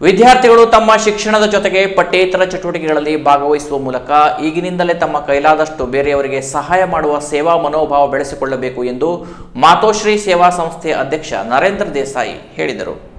ವಿದ್ಯಾರ್ಥಿಗಳು ತಮ್ಮ ಶಿಕ್ಷಣದ ಜೊತೆಗೆ ಪಠ್ಯೇತರ ಚಟುವಟಿಕೆಗಳಲ್ಲಿ ಭಾಗವಹಿಸುವ ಮೂಲಕ ಈಗಿನಿಂದಲೇ ತಮ್ಮ ಕೈಲಾದಷ್ಟು ಬೇರೆಯವರಿಗೆ ಸಹಾಯ ಮಾಡುವ ಸೇವಾ ಮನೋಭಾವ ಬೆಳೆಸಿಕೊಳ್ಳಬೇಕು ಎಂದು ಮಾತೋಶ್ರೀ ಸೇವಾ ಸಂಸ್ಥೆ ಅಧ್ಯಕ್ಷ ನರೇಂದ್ರ ದೇಸಾಯಿ ಹೇಳಿದರು.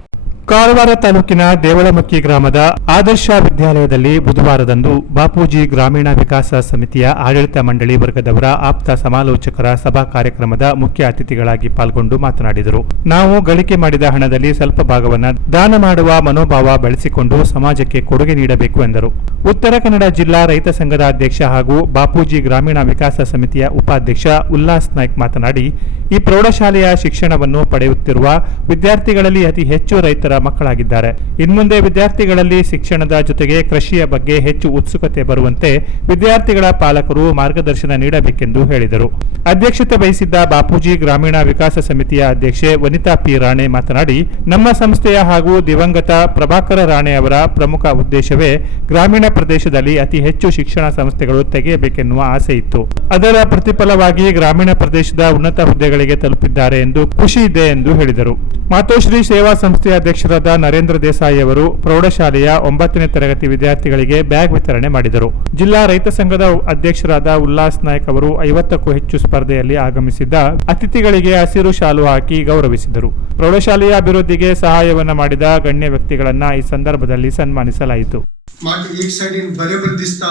ಕಾರವಾರ ತಾಲೂಕಿನ ದೇವಳಮಕ್ಕಿ ಗ್ರಾಮದ ಆದರ್ಶ ವಿದ್ಯಾಲಯದಲ್ಲಿ ಬುಧವಾರದಂದು ಬಾಪೂಜಿ ಗ್ರಾಮೀಣ ವಿಕಾಸ ಸಮಿತಿಯ ಆಡಳಿತ ಮಂಡಳಿ ವರ್ಗದವರ ಆಪ್ತ ಸಮಾಲೋಚಕರ ಸಭಾ ಕಾರ್ಯಕ್ರಮದ ಮುಖ್ಯ ಅತಿಥಿಗಳಾಗಿ ಪಾಲ್ಗೊಂಡು ಮಾತನಾಡಿದರು. ನಾವು ಗಳಿಕೆ ಮಾಡಿದ ಹಣದಲ್ಲಿ ಸ್ವಲ್ಪ ಭಾಗವನ್ನು ದಾನ ಮಾಡುವ ಮನೋಭಾವ ಬೆಳೆಸಿಕೊಂಡು ಸಮಾಜಕ್ಕೆ ಕೊಡುಗೆ ನೀಡಬೇಕು ಎಂದರು. ಉತ್ತರ ಕನ್ನಡ ಜಿಲ್ಲಾ ರೈತ ಸಂಘದ ಅಧ್ಯಕ್ಷ ಹಾಗೂ ಬಾಪೂಜಿ ಗ್ರಾಮೀಣ ವಿಕಾಸ ಸಮಿತಿಯ ಉಪಾಧ್ಯಕ್ಷ ಉಲ್ಲಾಸ್ ನಾಯ್ಕ್ ಮಾತನಾಡಿ, ಈ ಪ್ರೌಢಶಾಲೆಯ ಶಿಕ್ಷಣವನ್ನು ಪಡೆಯುತ್ತಿರುವ ವಿದ್ಯಾರ್ಥಿಗಳಲ್ಲಿ ಅತಿ ಹೆಚ್ಚು ರೈತರ ಮಕ್ಕಳಾಗಿದ್ದಾರೆ. ಇನ್ಮುಂದೆ ವಿದ್ಯಾರ್ಥಿಗಳಲ್ಲಿ ಶಿಕ್ಷಣದ ಜೊತೆಗೆ ಕೃಷಿಯ ಬಗ್ಗೆ ಹೆಚ್ಚು ಉತ್ಸುಕತೆ ಬರುವಂತೆ ವಿದ್ಯಾರ್ಥಿಗಳ ಪಾಲಕರು ಮಾರ್ಗದರ್ಶನ ನೀಡಬೇಕೆಂದು ಹೇಳಿದರು. ಅಧ್ಯಕ್ಷತೆ ವಹಿಸಿದ್ದ ಬಾಪೂಜಿ ಗ್ರಾಮೀಣ ವಿಕಾಸ ಸಮಿತಿಯ ಅಧ್ಯಕ್ಷೆ ವನಿತಾ ಪಿ ರಾಣೆ ಮಾತನಾಡಿ, ನಮ್ಮ ಸಂಸ್ಥೆಯ ಹಾಗೂ ದಿವಂಗತ ಪ್ರಭಾಕರ ರಾಣೆ ಅವರ ಪ್ರಮುಖ ಉದ್ದೇಶವೇ ಗ್ರಾಮೀಣ ಪ್ರದೇಶದಲ್ಲಿ ಅತಿ ಹೆಚ್ಚು ಶಿಕ್ಷಣ ಸಂಸ್ಥೆಗಳು ತೆಗೆಯಬೇಕೆನ್ನುವ ಆಸೆ ಇತ್ತು. ಅದರ ಪ್ರತಿಫಲವಾಗಿ ಗ್ರಾಮೀಣ ಪ್ರದೇಶದ ಉನ್ನತ ಹುದ್ದೆಗಳಿಗೆ ತಲುಪಿದ್ದಾರೆ ಎಂದು ಖುಷಿ ಇದೆ ಎಂದು ಹೇಳಿದರು. ಮಾತೋಶ್ರೀ ಸೇವಾ ಸಂಸ್ಥೆಯ ಅಧ್ಯಕ್ಷರಾದ ನರೇಂದ್ರ ದೇಸಾಯಿ ಅವರು ಪ್ರೌಢಶಾಲೆಯ ಒಂಬತ್ತನೇ ತರಗತಿ ವಿದ್ಯಾರ್ಥಿಗಳಿಗೆ ಬ್ಯಾಗ್ ವಿತರಣೆ ಮಾಡಿದರು ಜಿಲ್ಲಾ ರೈತ ಸಂಘದ ಅಧ್ಯಕ್ಷರಾದ ಉಲ್ಲಾಸ್ ನಾಯ್ಕ್ ಅವರು ಐವತ್ತಕ್ಕೂ ಹೆಚ್ಚು ಸ್ಪರ್ಧೆಯಲ್ಲಿ ಆಗಮಿಸಿದ್ದ ಅತಿಥಿಗಳಿಗೆ ಹಸಿರು ಶಾಲು ಹಾಕಿ ಗೌರವಿಸಿದರು ಪ್ರೌಢಶಾಲೆಯ ಅಭಿವೃದ್ಧಿಗೆ ಸಹಾಯವನ್ನ ಮಾಡಿದ ಗಣ್ಯ ವ್ಯಕ್ತಿಗಳನ್ನ ಈ ಸಂದರ್ಭದಲ್ಲಿ ಸನ್ಮಾನಿಸಲಾಯಿತು माग एक सायडीन बरेबर दिसता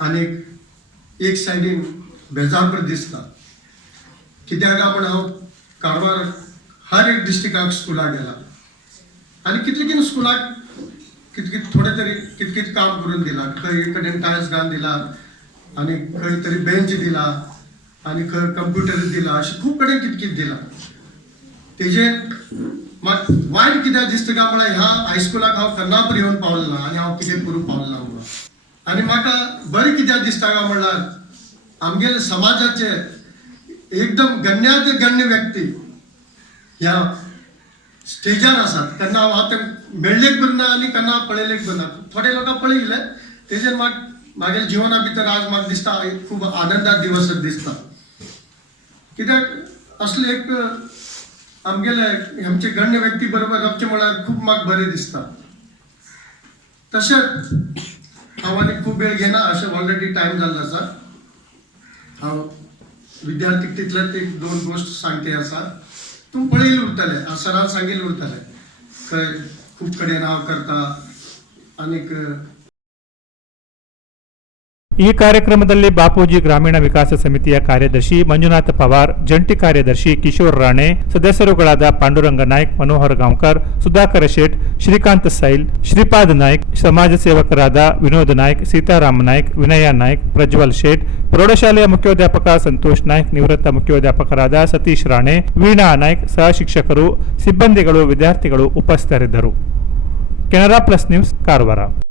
आनी एक सायडीन बेजारबर दिसता कित्याक काय म्हण हांव कारवार हर एक डिस्ट्रिक्टाक स्कुलाक गेला आनी कितले कितें स्कुलाक कित कित थोडे तरी कित कित काम करून दिला. खंय एक कडेन टायल्स घालून दिला. आनी खंय तरी बेंच दिला. आनी खंय कंप्युटर दिला. अशें खूब कडेन कित कित दिला तेजेर म्हाका वायट कित्याक दिसता काय म्हळ्यार ह्या हायस्कुलाक हांव कन्नापूर येवन पावलो ना आनी हांव कितें करूंक पावलो ना म्हणून आनी म्हाका बरें कित्याक दिसता काय म्हणल्यार आमगेले समाजाचे एकदम गण्यात गण्य व्यक्ती. ह्या स्टेजार आसात त्यांना हांव तांकां मेळ्ळेक बी ना आनी केन्ना पळयलेक बी थोडे लोकां पळयले तेजेर म्हाका म्हागे जिवना भितर आज म्हाका दिसता. एक खूब आनंदात दिवस दिसता. कित्याक? असले एक आमगेले आमचे गण्य व्यक्ती बरोबर रावचे म्हळ्यार खूब म्हाका बरें दिसता. तशेंच हांव आनी खूब वेळ घेना. अशें ऑलरेडी टायम जाल्लो आसा. हांव विद्यार्थीक तितलेच एक दोन गोश्ट सांगते आसा. तूं पळयले उरतले हांव सरान सांगिल्ले उरतले खंय खूब कडेन राव करता. आनीक ಈ ಕಾರ್ಯಕ್ರಮದಲ್ಲಿ ಬಾಪೂಜಿ ಗ್ರಾಮೀಣ ವಿಕಾಸ ಸಮಿತಿಯ ಕಾರ್ಯದರ್ಶಿ ಮಂಜುನಾಥ ಪವಾರ್, ಜಂಟಿ ಕಾರ್ಯದರ್ಶಿ ಕಿಶೋರ್ ರಾಣೆ, ಸದಸ್ಯರುಗಳಾದ ಪಾಂಡುರಂಗ ನಾಯ್ಕ್, ಮನೋಹರ್ ಗಾಂವ್ಕರ್, ಸುಧಾಕರ ಶೇಟ್, ಶ್ರೀಕಾಂತ್ ಸೈಲ್, ಶ್ರೀಪಾದ್ ನಾಯ್ಕ್, ಸಮಾಜ ಸೇವಕರಾದ ವಿನೋದ್ ನಾಯ್ಕ್ ಸೀತಾರಾಮ್ ನಾಯ್ಕ್, ವಿನಯ ನಾಯ್ಕ್, ಪ್ರಜ್ವಲ್ ಶೇಟ್, ಪ್ರೌಢಶಾಲೆಯ ಮುಖ್ಯೋಧ್ಯಾಪಕ ಸಂತೋಷ್ ನಾಯ್ಕ್, ನಿವೃತ್ತ ಮುಖ್ಯೋಧ್ಯಾಪಕರಾದ ಸತೀಶ್ ರಾಣೆ, ವೀಣಾ ನಾಯ್ಕ್ ಸಹ ಶಿಕ್ಷಕರು ಸಿಬ್ಬಂದಿಗಳು, ವಿದ್ಯಾರ್ಥಿಗಳು ಉಪಸ್ಥಿತರಿದ್ದರು. Canara plus news, Karwar.